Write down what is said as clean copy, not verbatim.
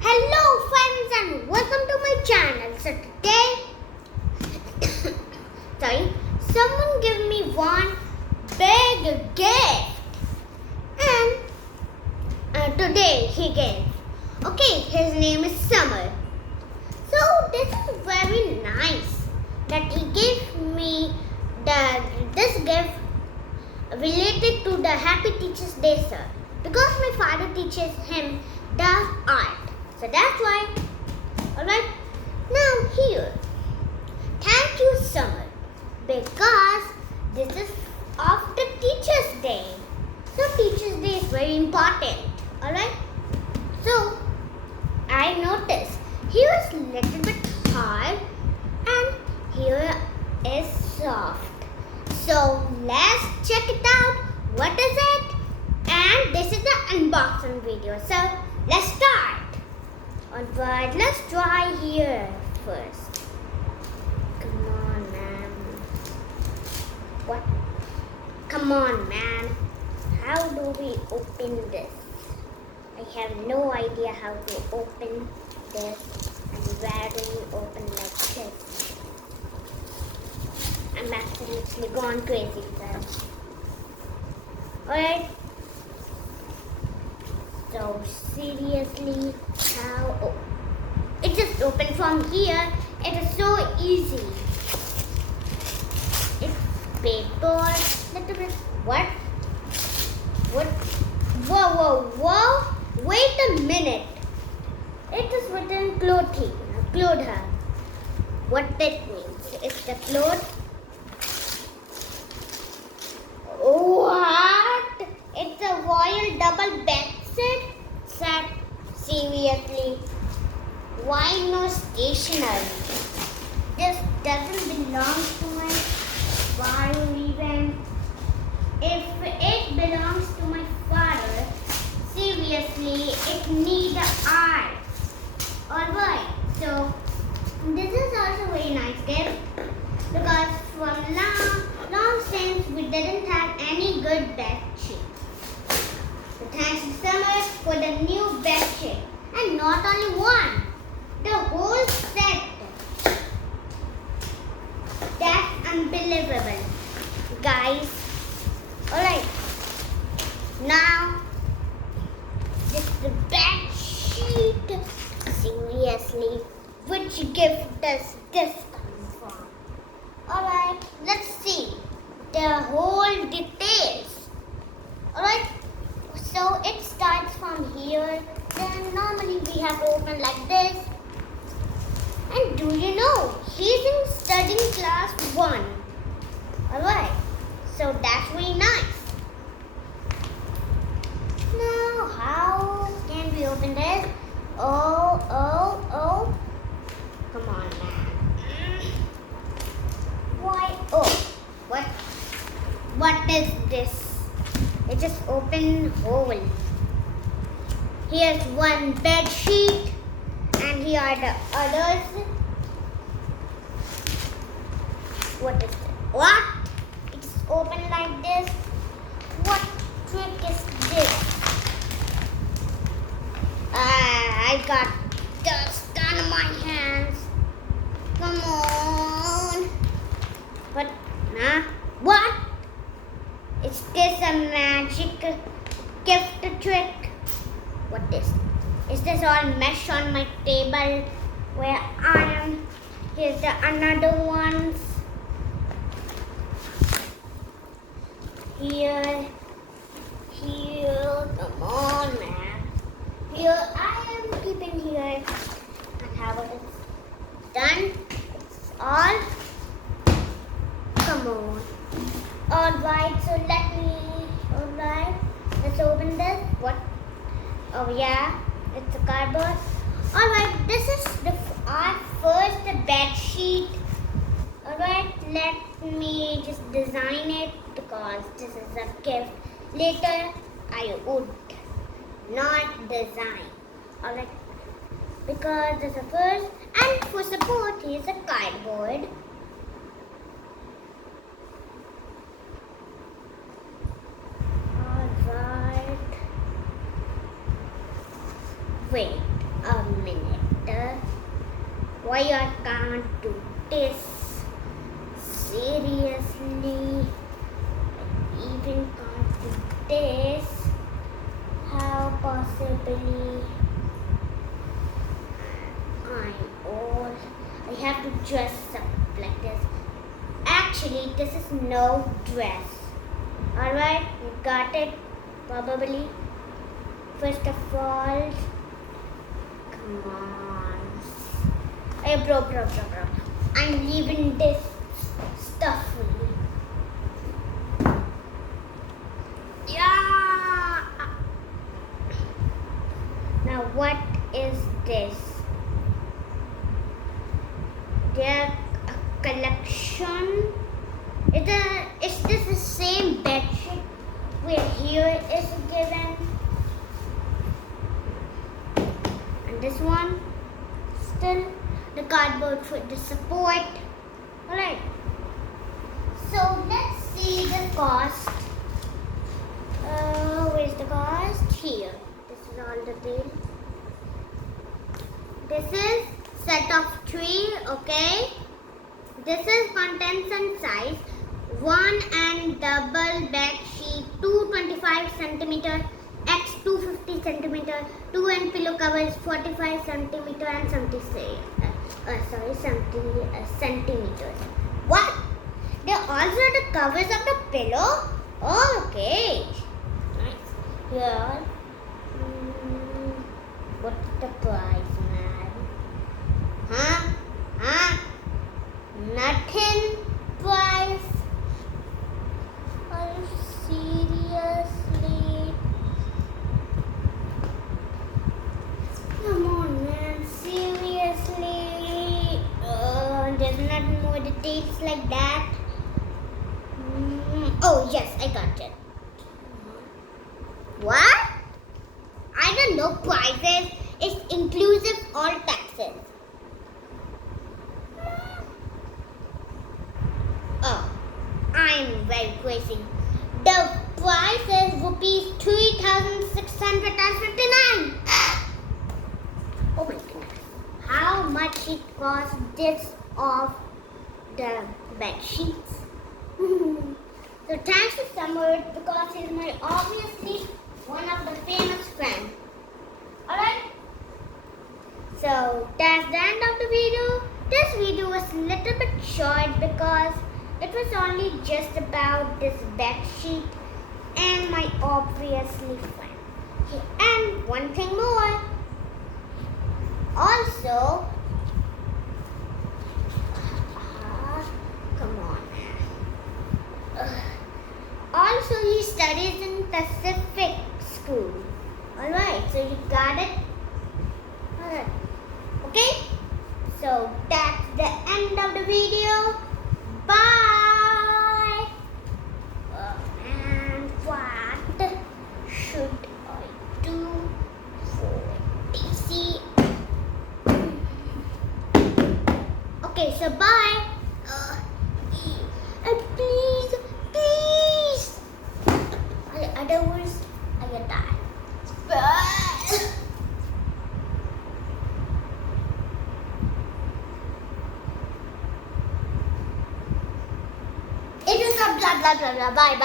Hello friends and welcome to my channel. So today, someone gave me one big gift and today he gave. Okay, his name is Summer. So this is very nice that he gave me this gift related to the Happy Teachers Day, sir. Because my father teaches him the art. So that's why. Alright. Now here. Thank you, Summer. Because this is after Teachers Day. So Teachers Day is very important. Alright. So I noticed he was a little bit hard and here is soft. So let's check it out. What is it? And this is the unboxing video. So let's start. Alright, let's try here first. Come on, man. What? Come on, man. How do we open this? I have no idea how to open this. And where do we open like this? I'm absolutely gone crazy, sir. Alright. So seriously, how? Oh, it just opened from here. It is so easy. It's paper. Little bit. What? What? Whoa, whoa, whoa! Wait a minute. It is written clothing. Clother. What that means? It's the cloth. What? It's a royal double bed set. Seriously. Why no stationery? This doesn't belong to my father even. If it belongs to my father, seriously, it needs art. Alright, so this is also a very nice gift because from long since we didn't have any good bed sheet. So thanks to Summer for the new bed sheet. And not only one, the whole set. That's unbelievable, guys. Alright, now this is the bed sheet. Seriously, which gift does this come from? Alright, let's see the whole details. Alright, so it starts from here. Then normally we have to open like this. And do you know, he's in studying class 1. Alright, so that's really nice. Now, how can we open this? Oh. Come on, man. Why? Oh, what is this? It just open hole. Here's one bed sheet, and here are the others. What is it? What? It's open like this. What trick is this? I got dust on my hands. Come on. What? Huh? What? Is this a magic gift trick? What is this all mesh on my table where I am? Here's the another ones. Here, come on, man. Here I am keeping here. And how it is done? It's all. Come on. Alright, so let's open this. What? Oh yeah, it's a cardboard. Alright, this is our first bed sheet. Alright, let me just design it because this is a gift. Later, I would not design. Alright, because this is the first. And for support, here's a cardboard. Alright. Wait. a minute. Why I can't do this? Seriously? I even can't do this? How possibly? I'm old. I have to dress up like this. Actually, this is no dress. Alright, you got it? Probably. First of all, come on. Hey, bro. I'm leaving this stuff for you. Yeah. Now, what is this? There a collection. Is this the same bedsheet where here is given? And this one, still the cardboard for the support. Alright. So let's see the cost. Where's the cost? Here. This is all the bill. This is set of 3, okay? This is contents and size. 1 and double bed sheet, 225 centimeter x 250 centimeter, 2 and pillow covers 45 centimeter and 70 centimeters. What? They're also the covers of the pillow? Oh, okay. Nice. Here. What's the price, man? Huh? Nothing price. Are you seriously? Come on, man. Seriously? There's not more details like that. Oh, yes, I got it. What? I don't know prices. It's inclusive all taxes. Oh, I'm very crazy. The price is rupees 3,659. Oh my goodness. How much it cost this of the bed sheets? So thanks to Summer because he's my obviously one of the famous friends. Alright? So that's the end of the video. This video was a little bit short because it was only just about this bed sheet and my obviously friend. Okay, and one thing more. Also, come on. Also, he studies in Pacific School. Alright, so you got it? Alright. Okay? So that's the end of the video. Bye! And what should I do for DC? Okay, so bye. And please. Otherwise, I will die. Bye. It is blah blah blah blah. Bye.